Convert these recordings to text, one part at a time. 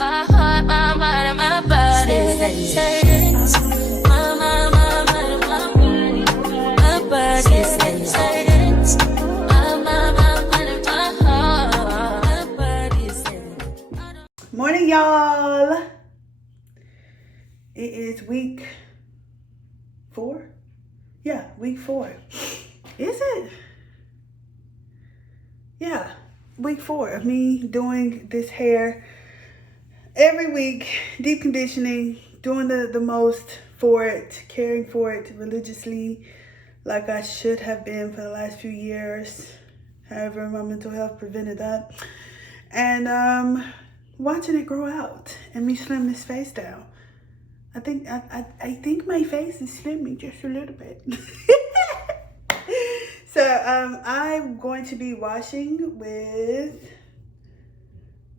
My heart, my mind, and my body says, my mind, and my body. My body says, my mind, and my heart. My body says. Morning, y'all. It is week 4. Yeah, week 4. Is it? Yeah, week 4 of me doing this hair every week, deep conditioning, doing the most for it, caring for it religiously like I should have been for the last few years. However, my mental health prevented that. And watching it grow out and me slim this face down. I think my face is slimming just a little bit. So I'm going to be washing with,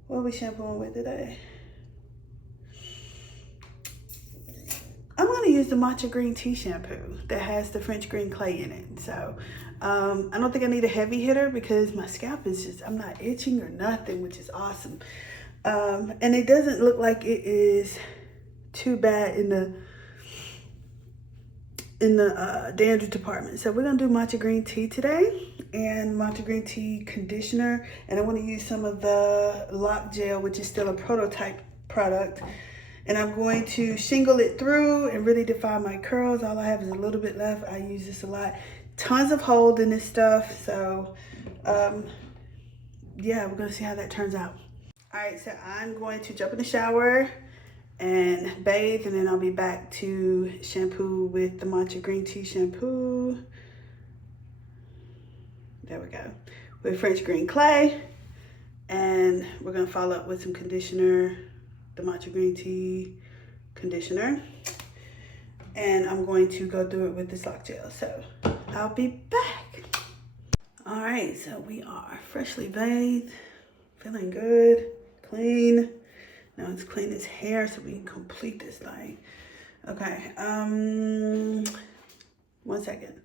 what are we shampooing with today? I'm going to use the Matcha green tea shampoo that has the French green clay in it. So I don't think I need a heavy hitter because my scalp is just, I'm not itching or nothing, which is awesome. And it doesn't look like it is too bad in the dandruff department. So we're gonna do matcha green tea today and matcha green tea conditioner, and I want to use some of the lock gel, which is still a prototype product, and I'm going to shingle it through and really define my curls. All I have is a little bit left. I use this a lot. Tons of hold in this stuff. So yeah, we're gonna see how that turns out. All right, so I'm going to jump in the shower and bathe, and then I'll be back to shampoo with the matcha green tea shampoo. There we go. With French green clay. And we're gonna follow up with some conditioner, the matcha green tea conditioner. And I'm going to go through it with this lock gel. So I'll be back. All right, so we are freshly bathed, feeling good, clean. Now it's clean as hair so we can complete this thing. Okay, 1 second.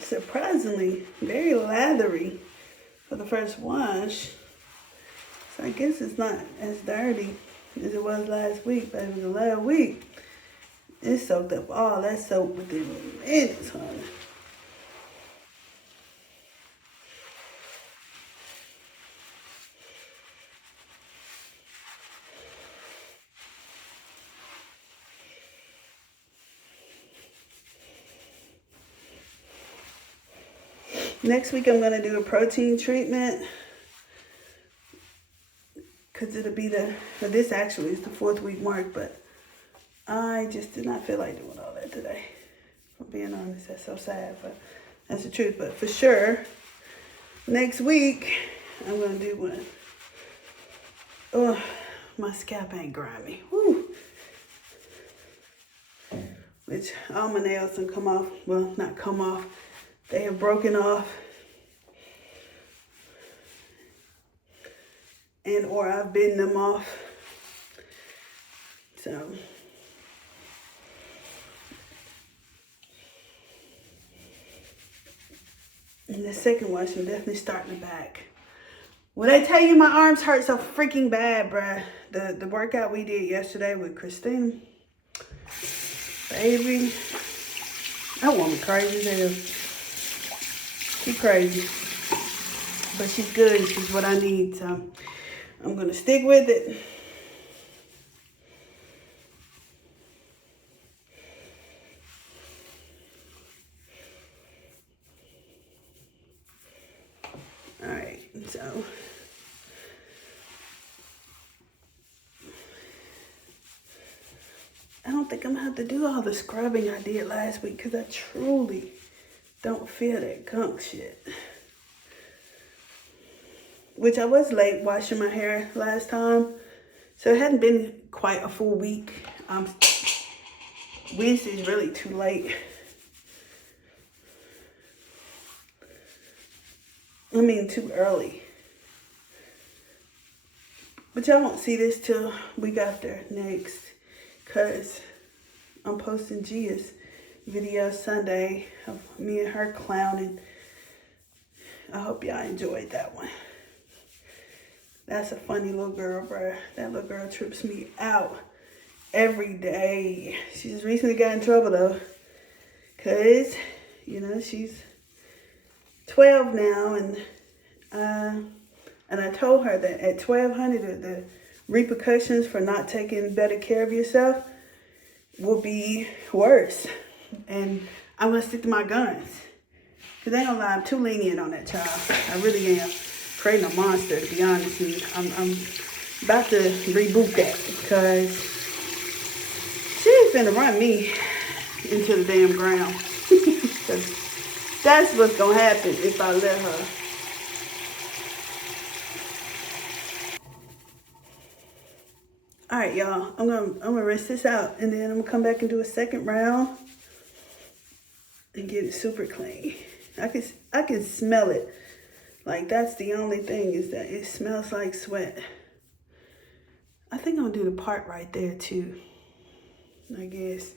Surprisingly very lathery for the first wash, so I guess it's not as dirty as it was last week, but it was the last week. It soaked up all that soap within minutes, honey. Next week, I'm going to do a protein treatment because it'll be this actually is the 4th week mark, but I just did not feel like doing all that today. For being honest, that's so sad, but that's the truth. But for sure, next week, I'm going to do one. Oh, my scalp ain't grimy. Woo. Which all my nails can come off. Well, not come off. They have broken off, and or I've bitten them off. So in the second wash, I'm definitely starting the back. When I tell you my arms hurt so freaking bad, bruh, the workout we did yesterday with Christina, baby, that woman crazy as hell. She's crazy, but she's good and she's what I need, so I'm gonna stick with it. All right, so I don't think I'm gonna have to do all the scrubbing I did last week because I truly don't feel that gunk shit. Which I was late washing my hair last time, so it hadn't been quite a full week. Wednesday's really too late. I mean, too early. But y'all won't see this till week after next, because I'm posting Gia's video Sunday of me and her clowning. I hope y'all enjoyed that one. That's a funny little girl, bruh. That little girl trips me out every day. She just recently got in trouble though, because, you know, she's 12 now, and I told her that at 1200, the repercussions for not taking better care of yourself will be worse. And I'm gonna stick to my guns. Cause they don't lie, I'm too lenient on that child. I really am. Creating a monster, to be honest. And I'm about to reboot that, because she's finna run me into the damn ground. Cause that's what's gonna happen if I let her. All right, y'all. I'm gonna rinse this out, and then I'm gonna come back and do a second round and get it super clean. I can smell it. Like, that's the only thing, is that it smells like sweat. I think I'm gonna do the part right there too, I guess.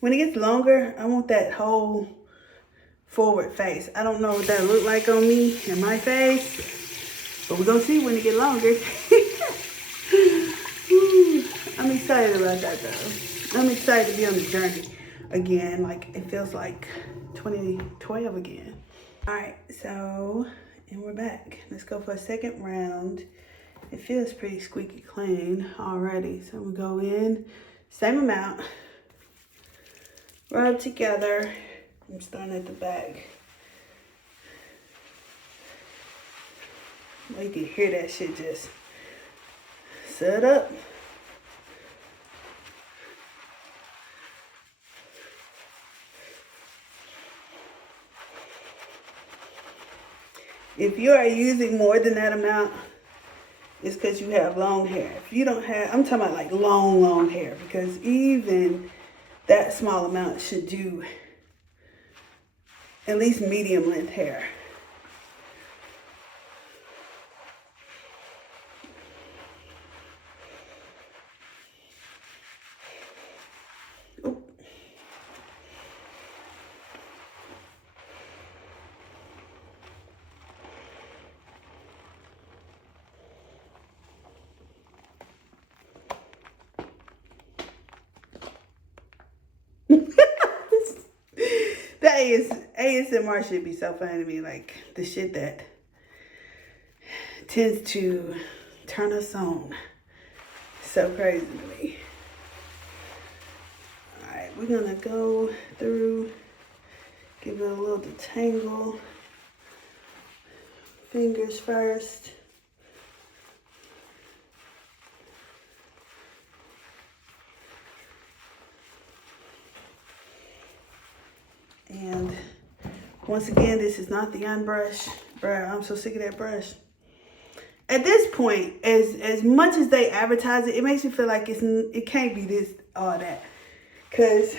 When it gets longer, I want that whole forward face. I don't know what that look like on me and my face, but we're gonna see when it get longer. I'm excited about that though. I'm excited to be on the journey again. Like, it feels like 2012 again. All right, so, and we're back. Let's go for a second round. It feels pretty squeaky clean already. So we go in, same amount, rub together. I'm starting at the back. Well, you can hear that shit just set up. If you are using more than that amount, it's because you have long hair. If you don't have, I'm talking about like long hair, because even that small amount should do at least medium length hair. That ASMR should be so funny to me, like the shit that tends to turn us on. So crazy to me. All right, we're gonna go through, give it a little detangle. Fingers first. And once again, this is not the unbrush. Bruh, I'm so sick of that brush. At this point, as much as they advertise it, it makes me feel like it can't be this, all that. Because,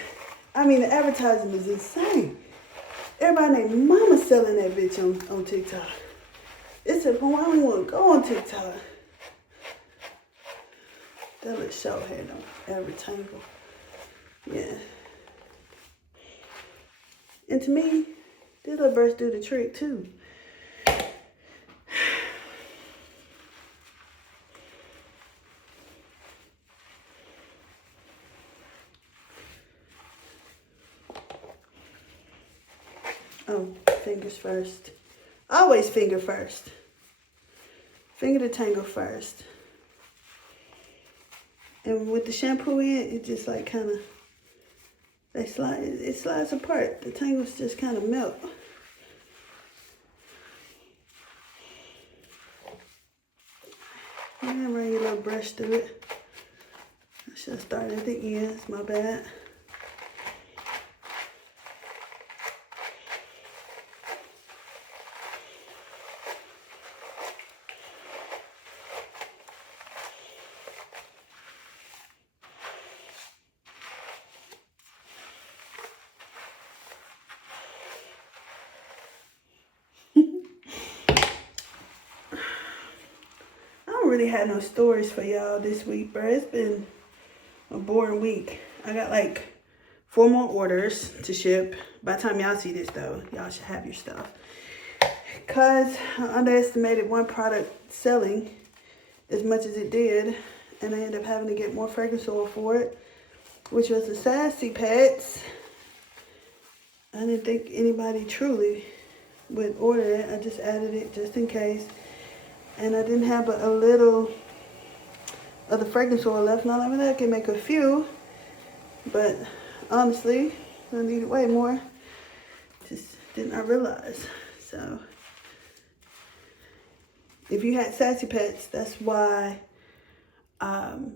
I mean, the advertising is insane. Everybody named Mama selling that bitch on TikTok. It's a point I don't even want to go on TikTok. That little show had no every tangle. Yeah. And to me, this little brush do the trick too. Oh, fingers first. Always finger first. Finger to tangle first. And with the shampoo in, it just like kind of, it slides apart. The tangles just kind of melt. And run your little brush through it. I should have started at the ends, my bad. don't really have no stories for y'all this week, bro. It's been a boring week. I got like 4 more orders to ship. By the time y'all see this though, y'all should have your stuff. Cause I underestimated one product selling as much as it did, and I ended up having to get more fragrance oil for it, which was the Sassy Pets. I didn't think anybody truly would order it. I just added it just in case. And I didn't have a little of the fragrance oil left. Now, I mean, I can make a few, but honestly, I needed way more. Just did not realize. So, if you had Sassy Pets, that's why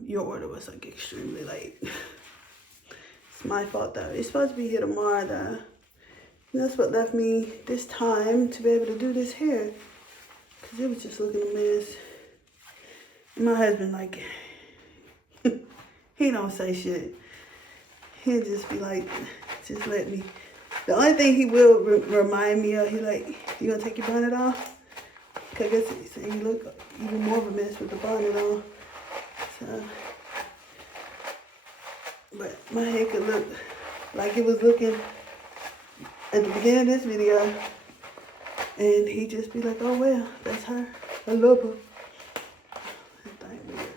your order was like extremely late. It's my fault though. It's supposed to be here tomorrow though. And that's what left me this time to be able to do this hair. Because it was just looking a mess. And my husband, like, he don't say shit. He'll just be like, just let me. The only thing he will remind me of, he like, you gonna take your bonnet off? Because I guess he said you look even more of a mess with the bonnet on. So, but my hair could look like it was looking at the beginning of this video, and he just be like, oh well, that's her. I love her. That thing weird.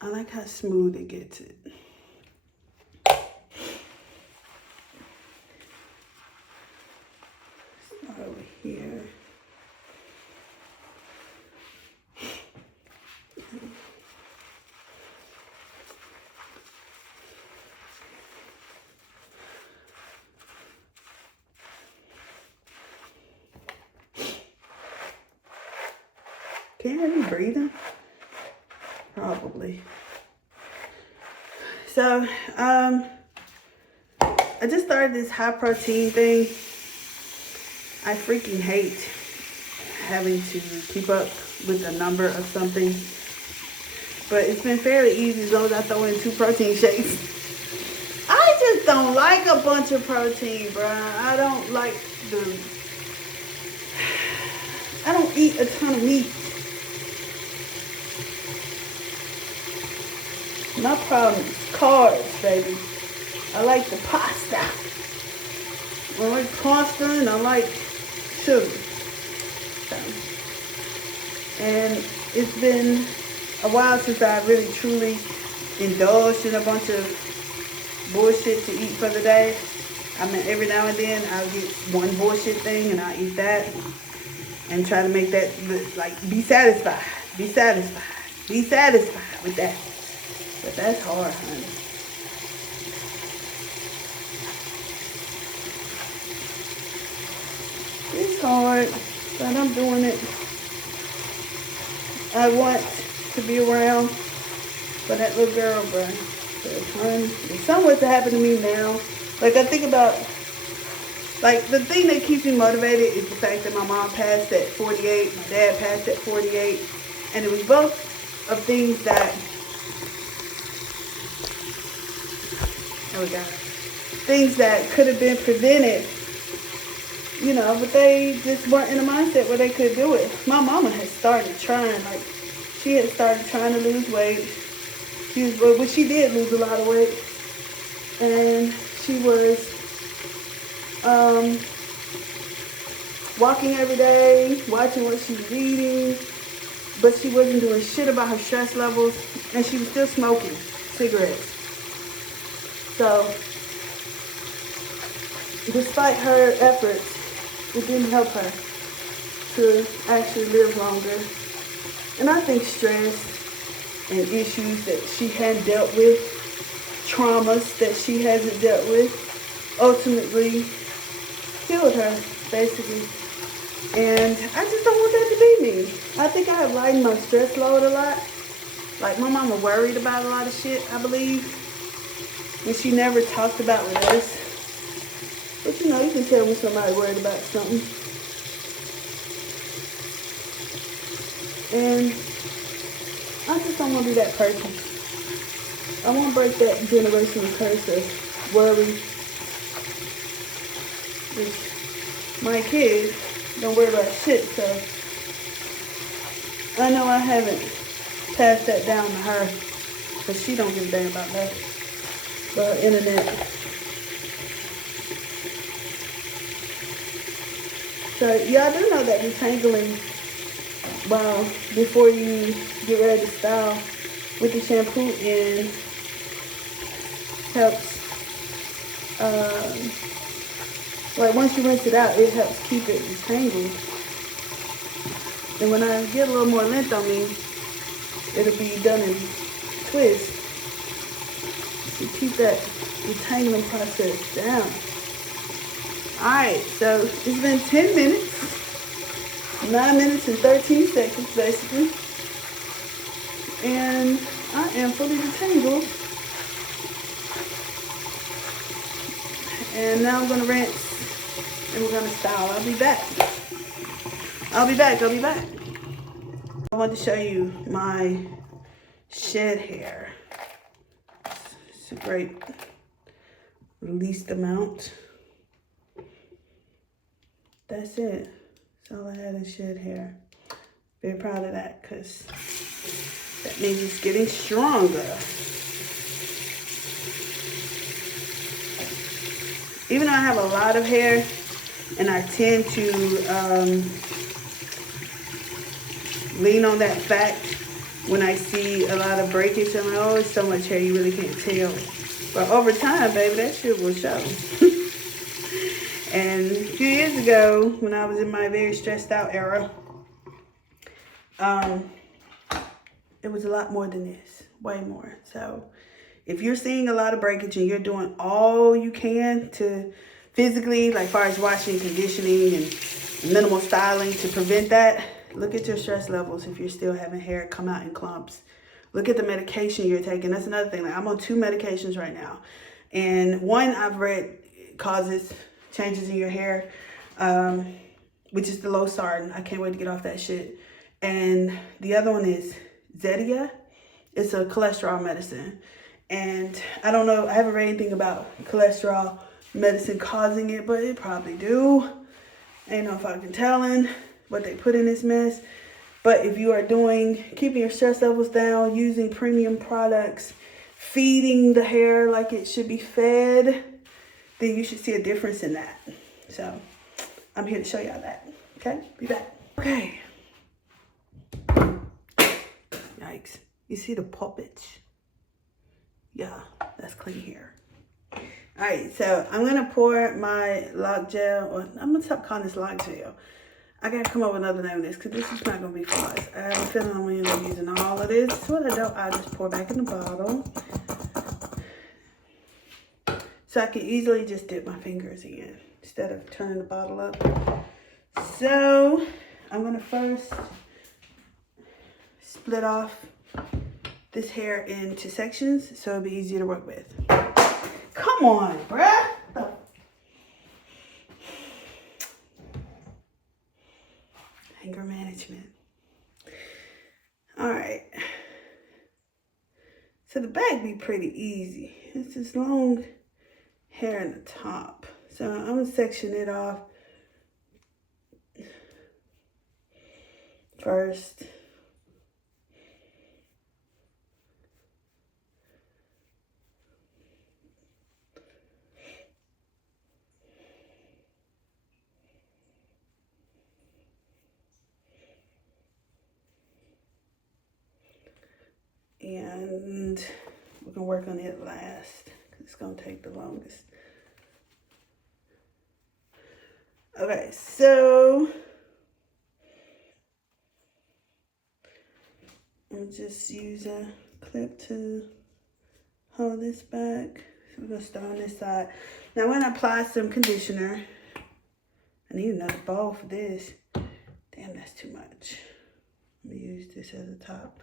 I like how smooth it gets it. Start over here. Can you hear me breathing? Probably. So, I just started this high protein thing. I freaking hate having to keep up with the number of something. But it's been fairly easy as long as I throw in 2 protein shakes. I just don't like a bunch of protein, bruh. I don't like I don't eat a ton of meat. My problem is carbs, baby. I like the pasta. I like pasta and I like sugar. So, and it's been a while since I really truly indulged in a bunch of bullshit to eat for the day. I mean, every now and then I'll get one bullshit thing and I'll eat that and try to make that, like, be satisfied with that. But that's hard, honey. It's hard, but I'm doing it. I want to be around for that little girl, bro. There's something to happen to me now. Like, I think about, like, the thing that keeps me motivated is the fact that my mom passed at 48, my dad passed at 48, and it was both of things that, oh God, things that could have been prevented, you know, but they just weren't in a mindset where they could do it. My mama had started trying, like, she had started trying to lose weight. Well, she did lose a lot of weight, and she was walking every day, watching what she was eating, but she wasn't doing shit about her stress levels, and she was still smoking cigarettes. So, despite her efforts, it didn't help her to actually live longer. And I think stress and issues that she hadn't dealt with, traumas that she hasn't dealt with, ultimately killed her, basically. And I just don't want that to be me. I think I have lightened my stress load a lot. Like, my mama worried about a lot of shit, I believe. And she never talked about with us. But you know, you can tell when somebody worried about something. And I just don't want to be that person. I won't break that generational curse of worry. My kids don't worry about shit, so I know I haven't passed that down to her, because she don't give a damn about nothing but her internet. So y'all do know that detangling, well, before you get ready to style with the shampoo in, helps, like once you rinse it out, it helps keep it detangled. And when I get a little more length on me, it'll be done in twists to keep that detangling process down. Alright, so it's been 10 minutes, 9 minutes and 13 seconds basically. And I am fully detangled. And now I'm gonna rinse and we're gonna style. I'll be back. I want to show you my shed hair. It's a great released amount. That's it. That's all I had is shed hair. Very proud of that because that means it's getting stronger. Even though I have a lot of hair and I tend to lean on that fact when I see a lot of breakage, I'm like, oh, it's so much hair you really can't tell. But over time, baby, that shit will show. And a few years ago, when I was in my very stressed out era, it was a lot more than this, way more. So if you're seeing a lot of breakage and you're doing all you can to physically, like far as washing, conditioning, and minimal styling to prevent that, look at your stress levels if you're still having hair come out in clumps. Look at the medication you're taking. That's another thing. Like I'm on 2 medications right now. And one I've read causes changes in your hair, which is the losartan. I can't wait to get off that shit. And the other one is Zetia. It's a cholesterol medicine. And I don't know, I haven't read anything about cholesterol medicine causing it, but it probably do. Ain't no fucking telling what they put in this mess. But if you are keeping your stress levels down, using premium products, feeding the hair like it should be fed, then you should see a difference in that. So I'm here to show y'all that. Okay, be back. Okay. Yikes. You see the puppets? Yeah, that's clean hair. All right, so I'm gonna pour my lock gel, or I'm gonna stop calling this lock gel. I gotta come up with another name of this because this is not gonna be fun. I have a feeling I'm gonna end up using all of this. So what I do, I just pour back in the bottle. So I can easily just dip my fingers in instead of turning the bottle up. So I'm gonna first split off this hair into sections so it'll be easier to work with. Come on, bruh. Anger management. All right. So the back be pretty easy. It's this long hair in the top. So I'm gonna section it off first. And we're gonna work on it last because it's gonna take the longest. Okay, so I'm just use a clip to hold this back. So we're gonna start on this side. Now when I apply some conditioner, I need another bowl for this. Damn, that's too much. Let me use this as a top.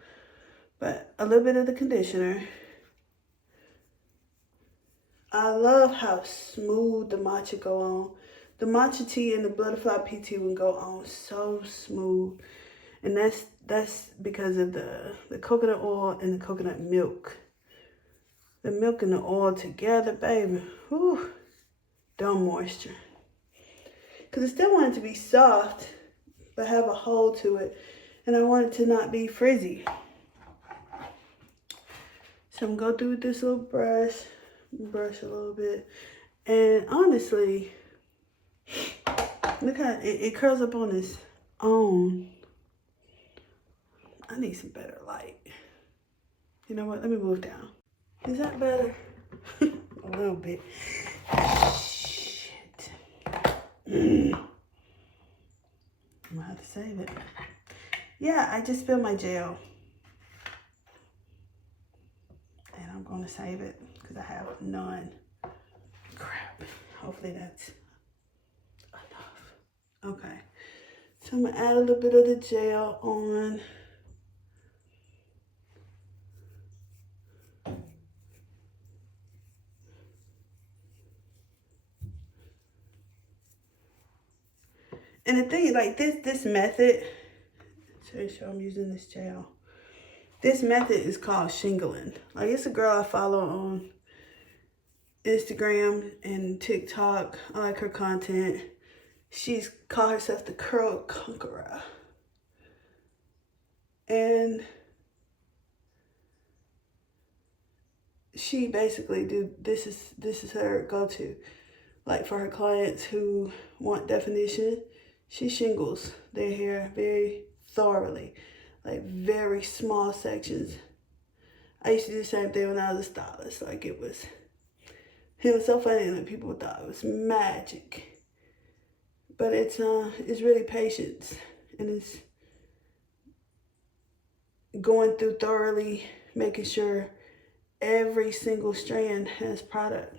But a little bit of the conditioner. I love how smooth the matcha go on. The matcha tea and the butterfly PT will go on so smooth. And that's because of the coconut oil and the coconut milk. the milk and the oil together, baby. Whew. Dumb moisture. Because I still want it to be soft, but have a hold to it. And I want it to not be frizzy. So I'm going to go through with this little brush a little bit. And honestly, look how it curls up on its own. I need some better light. You know what? Let me move down. Is that better? A little bit. Shit. I'm gonna have to save it. Yeah, I just spilled my gel. And I'm gonna save it because I have none. Crap. Hopefully that's enough. Okay. So I'm gonna add a little bit of the gel on. And the thing, like this method, so I'm using this gel. This method is called Shingling. Like, it's a girl I follow on Instagram and TikTok. I like her content. She's called herself the Curl Conqueror. And she basically this is her go-to. Like, for her clients who want definition, she shingles their hair very thoroughly. Like, very small sections. I used to do the same thing when I was a stylist. Like, it was so funny that people thought it was magic. But it's really patience, and it's going through thoroughly, making sure every single strand has product.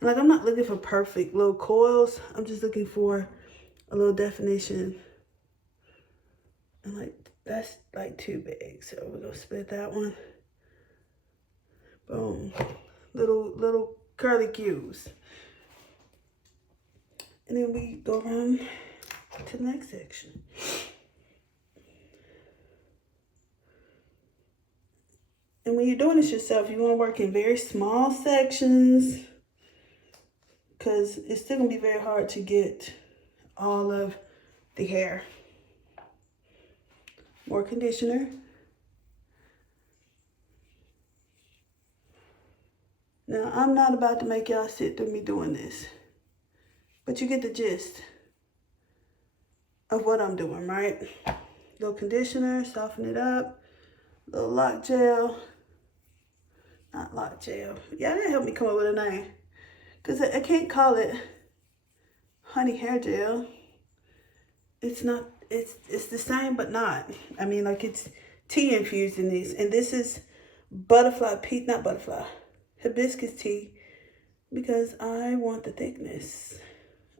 And like, I'm not looking for perfect little coils. I'm just looking for a little definition. And like, that's like too big, so we're gonna split that one. Boom. Little curly cues. And then we go around to the next section. And when you're doing this yourself, you want to work in very small sections, because it's still gonna be very hard to get all of the hair. More conditioner. Now, I'm not about to make y'all sit through me doing this, but you get the gist of what I'm doing, right? Little conditioner, soften it up. Little lock gel. Not lock gel. Yeah, that helped me come up with a name. Because I can't call it honey hair gel. It's not, it's the same, but not. I mean, like, it's tea infused in these. And this is hibiscus tea, because I want the thickness.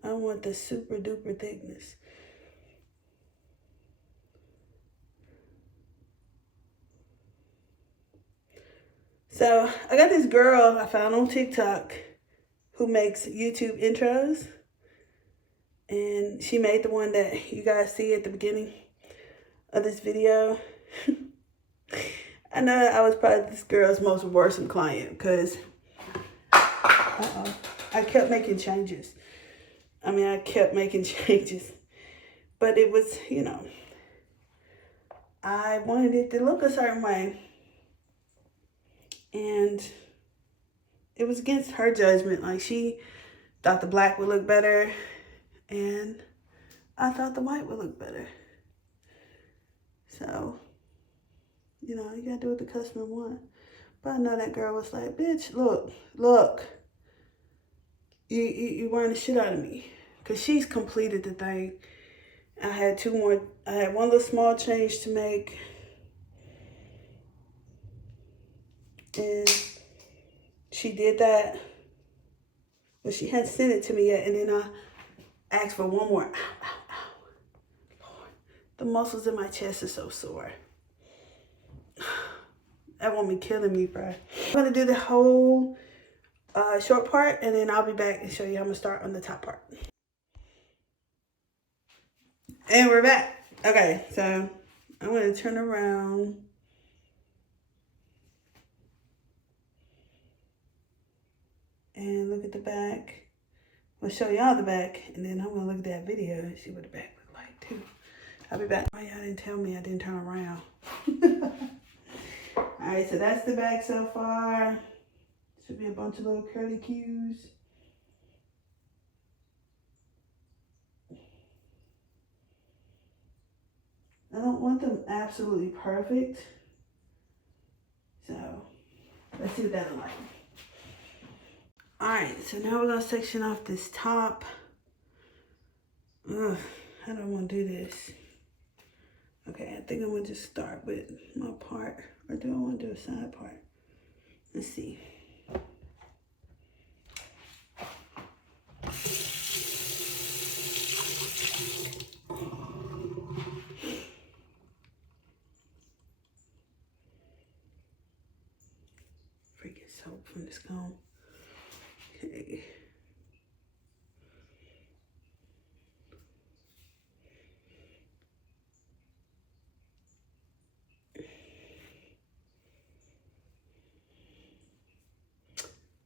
I want the super duper thickness. So I got this girl I found on TikTok who makes YouTube intros. And she made the one that you guys see at the beginning of this video. I know I was probably this girl's most worrisome client, because I kept making changes. But it was, you know, I wanted it to look a certain way. And it was against her judgment. Like, she thought the black would look better, and I thought the white would look better. So, you know, you gotta do what the customer wants. But I know that girl was like, bitch, look. You wearing the shit out of me. Because she's completed the thing. I had one little small change to make. And she did that. But she hadn't sent it to me yet. And then I asked for one more. Ow, ow, ow. Lord, the muscles in my chest are so sore. That won't be killing me, bro. I'm going to do the whole short part, and then I'll be back and show you how I'm going to start on the top part. And we're back. Okay, so I'm going to turn around. and look at the back. I'll show y'all the back, and then I'm gonna look at that video and see what the back look like too. I'll be back. Why y'all didn't tell me I didn't turn around? All right, so that's the back so far. Should be a bunch of little curly cues. I don't want them absolutely perfect. So let's see what that looks like. All right, so now we're gonna section off this top. Ugh, how do I want to do this? Okay, I think I'm gonna just start with my part, or do I want to do a side part? Let's see. Freaking soap from this comb. Okay.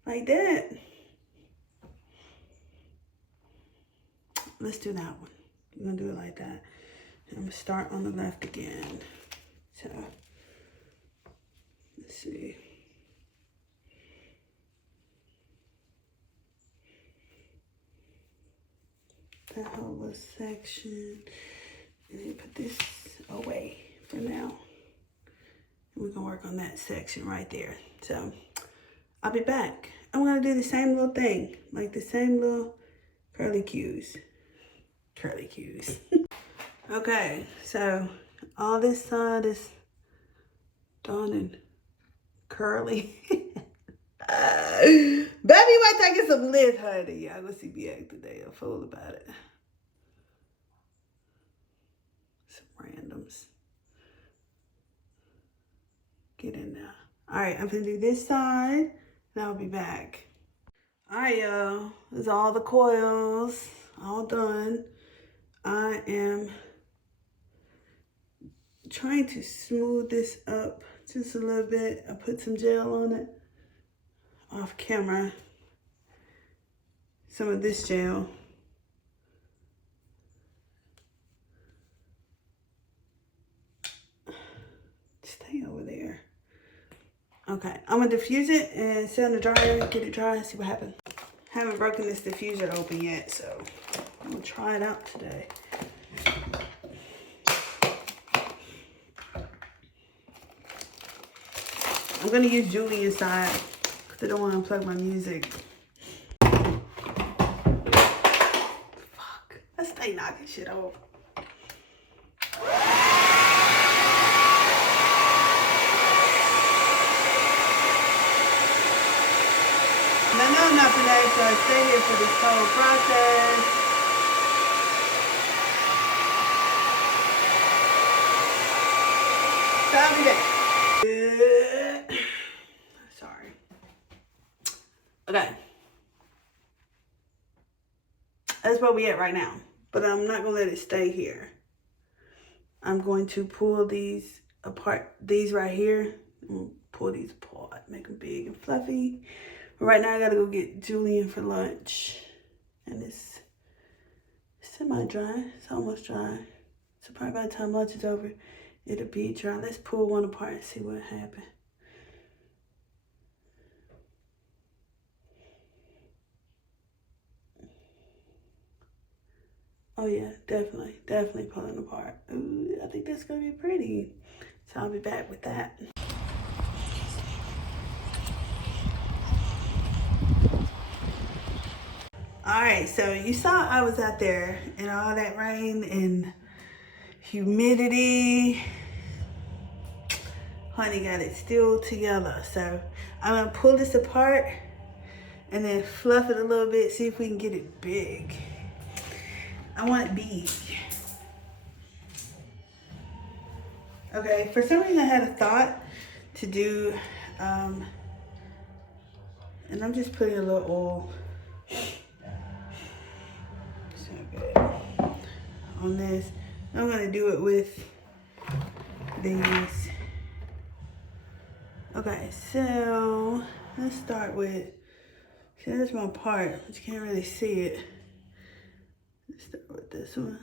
Like that. Let's do that one. We're gonna do it like that. And I'm gonna start on the left again. So let's see. That whole little section. And then put this away for now. And we're gonna work on that section right there. So I'll be back. I'm gonna do the same little thing, like the same little curly cues. Curly cues. Okay, so all this side is done and curly. Baby, might taking some lift, honey. Y'all gonna see me act today. A fool about it. Some randoms. Get in there. All right, I'm gonna do this side, and I'll be back. All right, y'all. This is all the coils, all done. I am trying to smooth this up just a little bit. I put some gel on it off camera. Some of this gel. Stay over there. Okay, I'm gonna diffuse it and sit on the dryer, get it dry, and see what happens. Haven't broken this diffuser open yet, so I'm gonna try it out today. I'm gonna use Julie inside because I don't want to unplug my music. Fuck, I stay knocking shit off. I know not today, so I stay here for this whole process. So I'll be back. Sorry. Okay. That's where we at right now. But I'm not going to let it stay here. I'm going to pull these apart. These right here. I'm going to pull these apart. Make them big and fluffy. Right now, I gotta go get Julian for lunch. And it's semi-dry. It's almost dry. So probably by the time lunch is over, it'll be dry. Let's pull one apart and see what happened. Oh yeah, definitely pulling apart. Ooh, I think that's gonna be pretty. So I'll be back with that. All right, so you saw I was out there in all that rain and humidity. Honey got it still together. So I'm gonna pull this apart and then fluff it a little bit, see if we can get it big. I want it big. Okay, for some reason I had a thought to do, and I'm just putting a little oil. So good. On this. I'm gonna do it with these. Okay, so let's start with See, that's my part, but you can't really see it. Let's start with this one.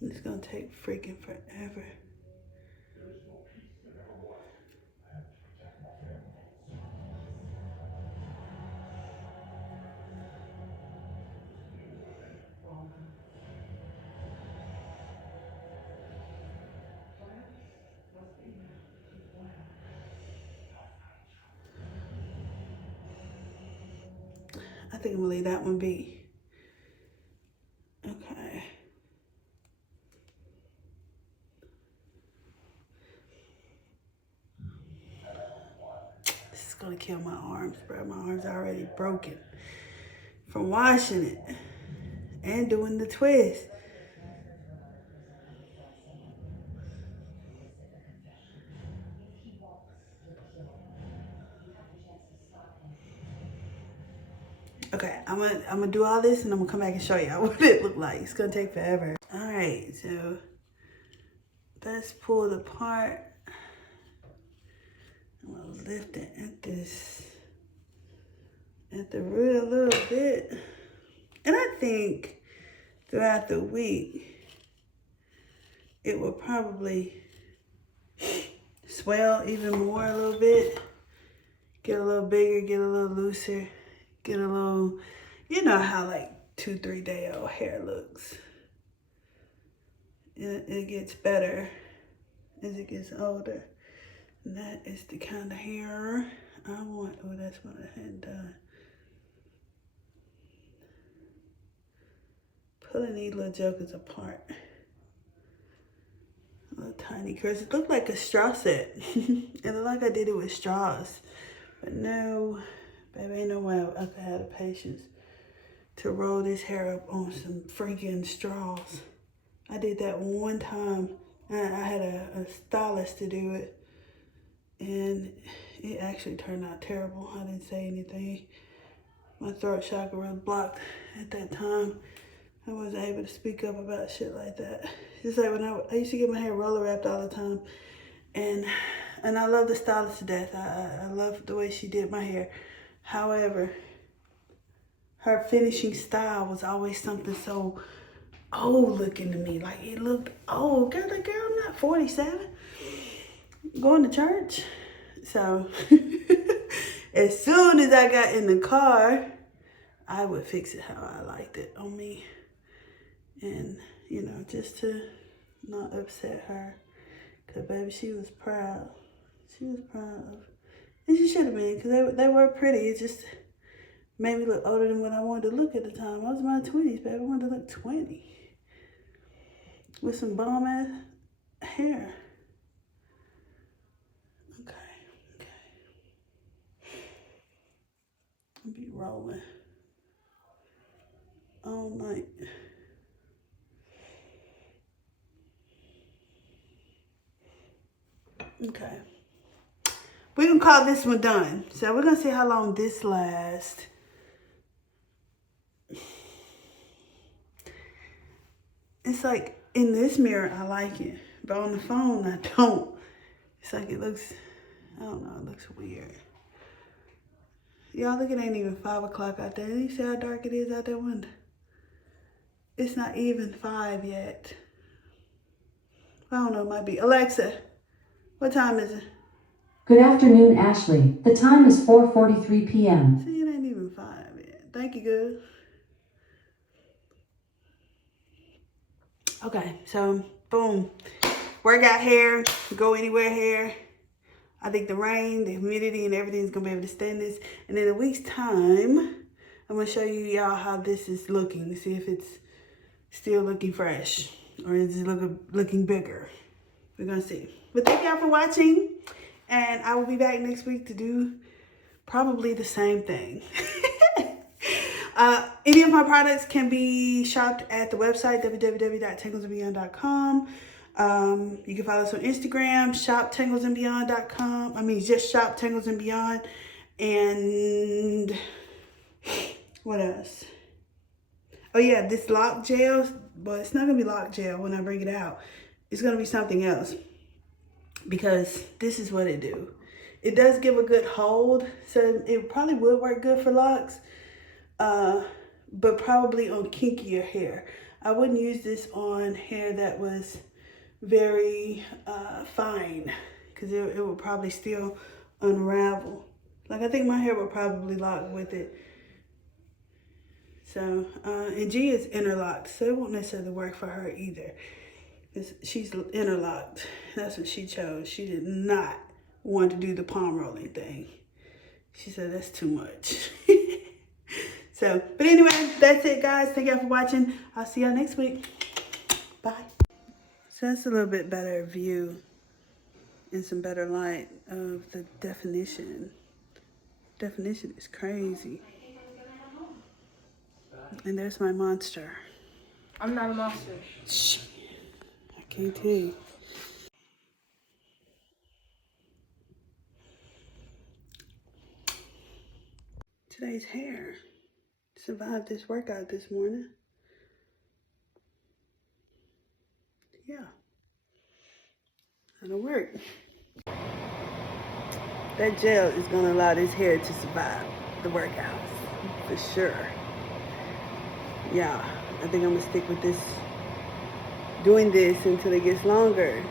It's gonna take freaking forever. I think I'm gonna leave that one be. Okay. This is gonna kill my arms, bro. My arms are already broken from washing it and doing the twist. Okay, I'm gonna do all this and I'm gonna come back and show y'all what it look like. It's gonna take forever. All right, so let's pull it apart. I'm gonna lift it at the root a little bit. And I think throughout the week, it will probably swell even more a little bit. Get a little bigger, get a little looser, get a little, you know how like 2-3 day old hair looks. It gets better as it gets older. And that is the kind of hair I want. Oh, that's what I had done. Pulling these little jokers apart. Little tiny curls. It looked like a straw set. It looked like I did it with straws. But no, baby, ain't no way I could have the patience to roll this hair up on some freaking straws. I did that one time. I had a stylist to do it. And it actually turned out terrible. I didn't say anything. My throat chakra was blocked at that time. I wasn't able to speak up about shit like that. Just like when I used to get my hair roller wrapped all the time. And I love the stylist to death. I love the way she did my hair. However, her finishing style was always something so old looking to me. Like it looked old. Girl, I'm not 47. Going to church. So as soon as I got in the car, I would fix it how I liked it on me. And, you know, just to not upset her. Because, baby, she was proud. She was proud of. And she should have been, because they were pretty. It just made me look older than what I wanted to look at the time. I was in my 20s, baby. I wanted to look 20. With some bomb-ass hair. Okay. I'll be rolling all night. Okay. We're gonna call this one done. So we're gonna see how long this lasts. It's like in this mirror, I like it, but on the phone, I don't. It's like it looks, I don't know, it looks weird. Y'all, look, it ain't even 5 o'clock out there. You see how dark it is out that window? It's not even 5 yet. I don't know, it might be. Alexa, what time is it? Good afternoon, Ashley. The time is 4:43 p.m. See, it ain't even 5 yet. Thank you, good. Okay, so boom. Workout hair, go anywhere hair. I think the rain, the humidity, and everything's gonna be able to stand this. And in a week's time, I'm gonna show you y'all how this is looking. See if it's still looking fresh or is it looking bigger. We're gonna see. But thank y'all for watching. And I will be back next week to do probably the same thing. Any of my products can be shopped at the website, www.tanglesandbeyond.com. You can follow us on Instagram, shoptanglesandbeyond.com. I mean, just shop Tangles and Beyond. And what else? Oh yeah, this lock gel, but it's not gonna be lock gel when I bring it out. It's gonna be something else. because this is what it do. It does give a good hold, so it probably would work good for locks, but probably on kinkier hair. I wouldn't use this on hair that was very fine, because it would probably still unravel. Like, I think my hair would probably lock with it. So, and G is interlocked, so it won't necessarily work for her either, because she's interlocked. That's what she chose. She did not want to do the palm rolling thing. She said that's too much. So, but anyway, that's it, guys. Thank y'all for watching. I'll see y'all next week. Bye. So that's a little bit better view and some better light of the definition. Definition is crazy. And there's my monster. I'm not a monster. Shh. I can't tell you. Today's hair survived this workout this morning. Yeah. That'll work. That gel is gonna allow this hair to survive the workouts, for sure. Yeah, I think I'm gonna stick with this, doing this until it gets longer.